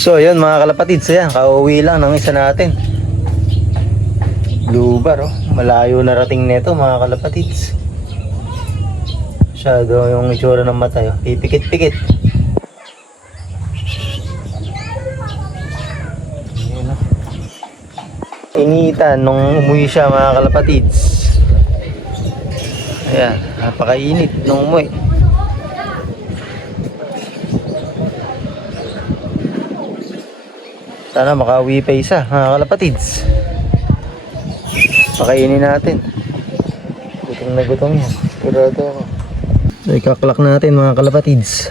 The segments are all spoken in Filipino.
So ayun mga kalapatids, ayan, kauwi lang ng isa natin. Lubar, oh. Malayo na rating neto mga kalapatids. Masyado yung itsura ng mata, oh. Pipikit-pikit. Ayan, oh. Initan nung umuwi siya mga kalapatids. Ayan, napakainit nung umuwi. Sana makauwi pa isa mga kalapatids. Pakainin natin. Gutom na gutom yan. Sigurado ako. So ikaklak natin mga kalapatids.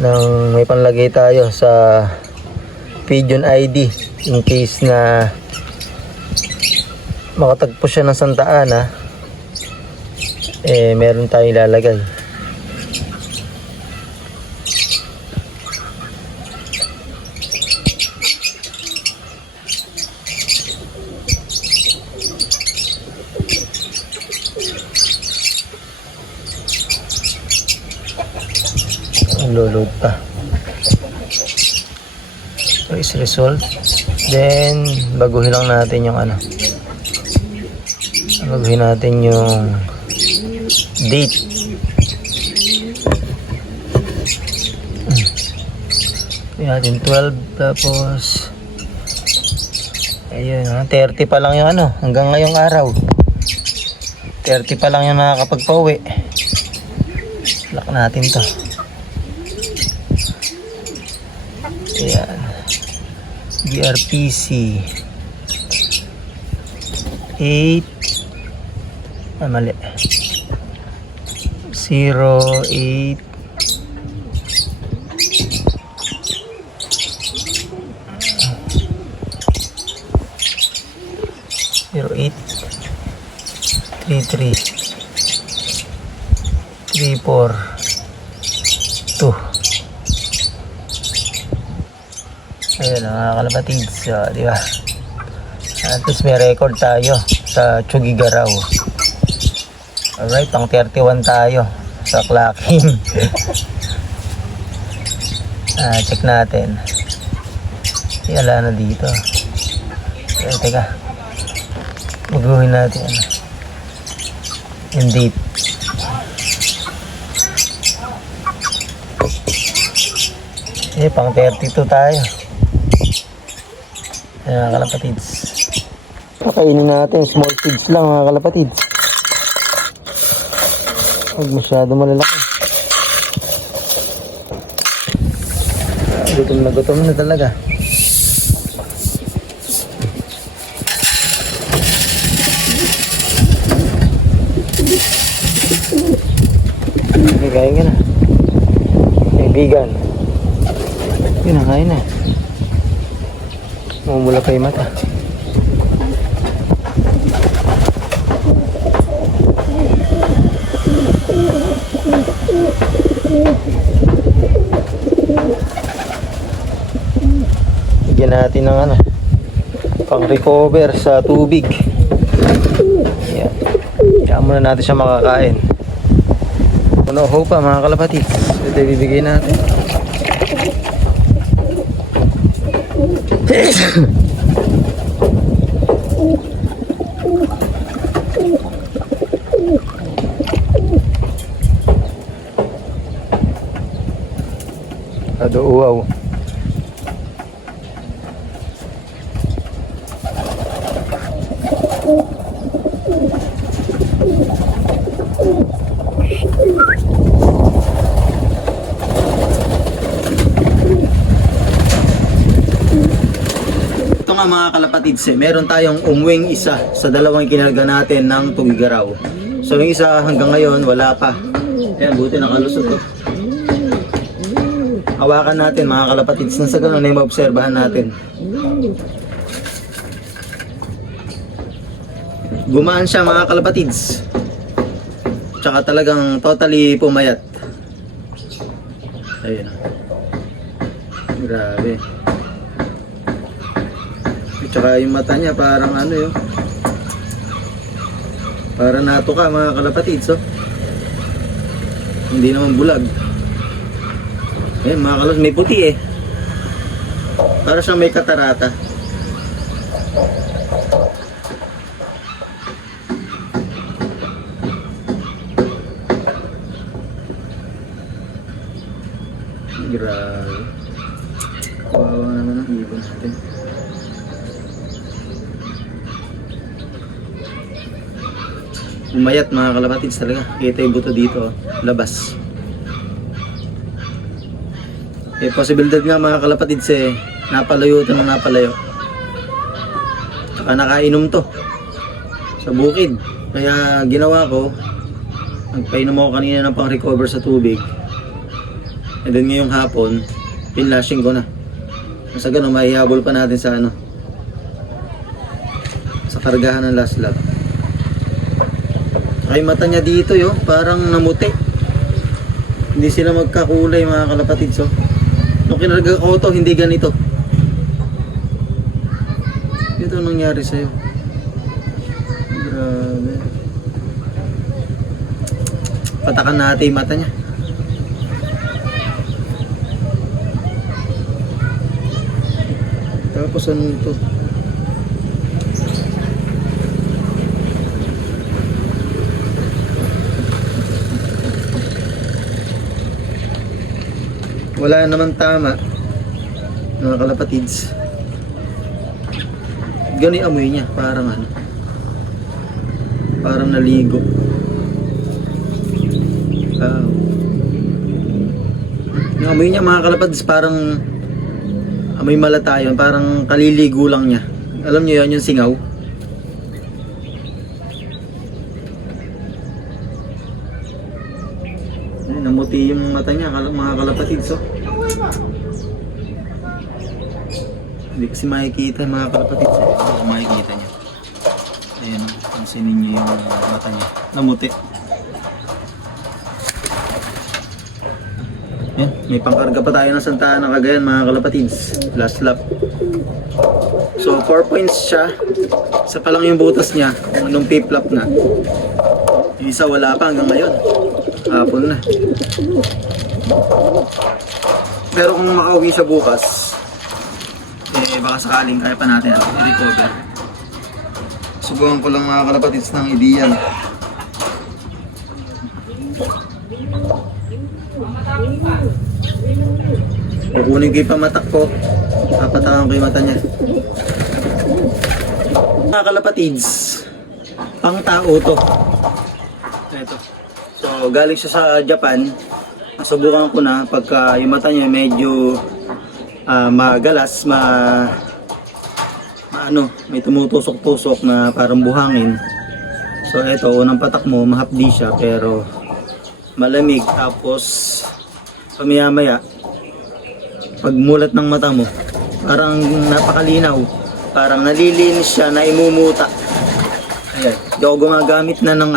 Nang may panlagay tayo sa Pigeon ID. In case na makatagpo siya ng Santa Ana, eh meron tayong ilalagay. Load pa. Race result. Then baguhin lang natin yung ano. Baguhin natin yung date. Yan natin 12 tapos ayun, 30 pa lang yung ano hanggang ngayong araw. 30 pa lang yung nakakapagpauwi. Lock natin to. Ayan. GRPC 8 mali 08 33 34 2. Ayun mga kalapatids, so, di ba? At least may record tayo sa Tugigaraw. Alright, pang 31 tayo sa clocking. Check natin. Wala na dito. Teka. Maguhin natin. Yung date. Pang 32 tayo. Ayan mga kalapatids. Pakainin natin small seeds lang mga kalapatids. Huwag masyado malalaki. Gutom na talaga. Kain ka na kaibigan. Yun na, kain na. Mamula pa yung mata. Bigyan natin ng ano, pang recover sa tubig. Yan. Kaya muna natin siya makakain. Puno pa mga kalapatids. Ito ibibigay natin. Ado uwaw. Mga kalapatids, meron tayong umuwing isa sa dalawang kinarga natin ng Tugigaraw. So yung isa hanggang ngayon wala pa. Ayan, buti nakalusot to. Hawakan natin mga kalapatids, nang sa ganun ay maobserbahan natin. Gumaan siya mga kalapatids. Tsaka talagang totally pumayat. Ayun. Grabe. Tsaka yung mata niya parang ano yun. Para nato ka mga kalapatids, oh. Hindi naman bulag. Ayan mga kalos, may puti eh. Para siyang may katarata. Grabe. Kawawa naman ang ibon natin. Umayat mga kalapatids talaga. Kita yung buto dito, labas. Eh, posibilidad nga mga kalapatids eh, napalayo ito ng napalayo. Saka nakainom to sa bukid. Kaya ginawa ko, nagpainom ako kanina ng pang-recover sa tubig. And then ngayong hapon, pinlashing ko na. Sa ganun, maihabol pa natin sa ano, sa kargahan ng last lap. Ay, mata niya dito yo, parang namuti. Hindi sila magkakulay mga kalapatids. So, nung kinarga ko to, hindi ganito. Ito nangyari sa'yo. Grabe. Patakan natin yung mata niya. Tapos ano ito? Wala naman tama mga kalapatids. Gano'y amoy niya, parang ano, parang naligo. Yung amoy niya mga kalapatids, parang amoy malatayon, parang kaliligo lang niya. Alam niyo yan, yung singaw. Namuti yung mata niya mga kalapatids. So, hindi kasi makikita mga kalapatids. Hindi makikita niya. Ayan, pansinin niyo yung mata niya. Namuti. Yan, may pangkarga pa tayo ng Santa Ana Cagayan mga kalapatids. Last lap. So 4 points siya. Isa pa lang yung butas niya nung pip-lap na. Yung isa wala pa hanggang ngayon. Hapon na. Pero kung makauwi siya bukas, eh baka sakaling kaya pa natin i-recover. Subukan ko lang mga kalapatids ng ideal. Kukunin ko yung pamatak ko, papatakan ko yung mata niya. Mga kalapatids, pang tao to. Ito. So galing siya sa Japan. Nasubukan ko na pagka yung mata niya medyo magalas, may tumutusok-tusok na parang buhangin. So ito, unang patak mo, mahapdi siya pero malamig. Tapos pamaya-maya, pag mulat ng mata mo, parang napakalinaw, parang nalilinis siya, na imumuta. Ayan, di ako gumagamit na ng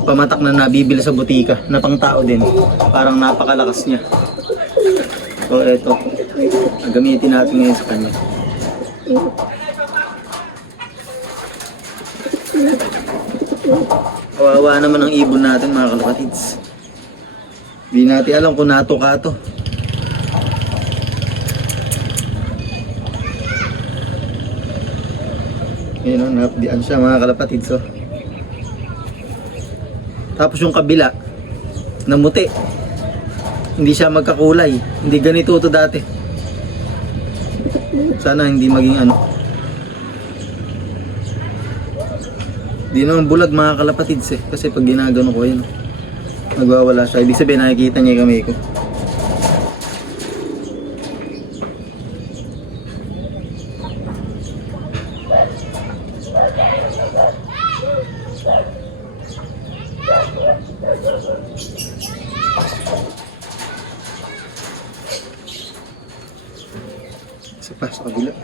pamatak na nabibili sa butika, na pang tao din, parang napakalakas niya. So eto, gamitin natin ngayon sa kanya. Kawawa naman ang ibon natin mga kalapatids. Hindi natin alam kung natuka to. Ayun o, napdian siya mga kalapatids. So. Tapos yung kabila, namuti. Hindi siya magkakulay. Hindi ganito to dati. Sana hindi maging Di naman bulag mga kalapatids eh. Kasi pag ginagano ko yun, nagwawala siya. Ibig sabihin nakikita niya yung kamay ko. Isa pa sa kabila.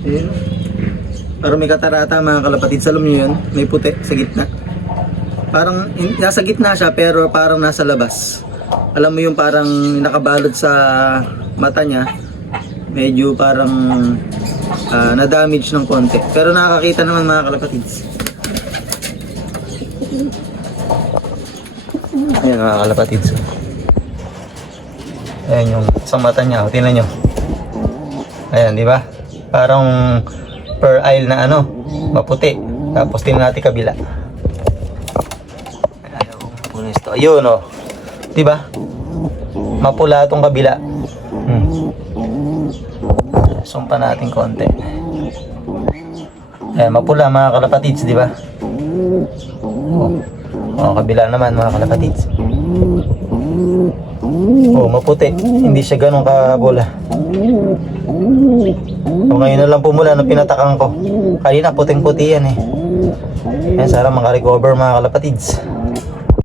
Ayan. Parang may katarata mga kalapatids. Alam nyo yun? May puti sa gitna. Parang nasa gitna siya pero parang nasa labas. Alam mo yung parang nakabalot sa mata niya. Medyo parang na-damage ng konti. Pero nakakakita naman mga kalapatids. Ayan mga kalapatids. Ayan yung isang mata niya. O, tingnan nyo. Ayan, di ba? Parang per aisle na ano, maputi. Tapos tingnan natin kabila. Ayun, ito. Ayun o. Di ba? Mapula itong kabila. Sumpa natin konti. Ayan, mapula mga kalapatids, di ba? O, kabila naman mga kalapatids. Oh, maputi. Hindi siya ganun kabula. So, ngayon na lang pumula na pinatakan ko. Kanina puting-puti yan eh. Ayan, sana makarecover mga kalapatids.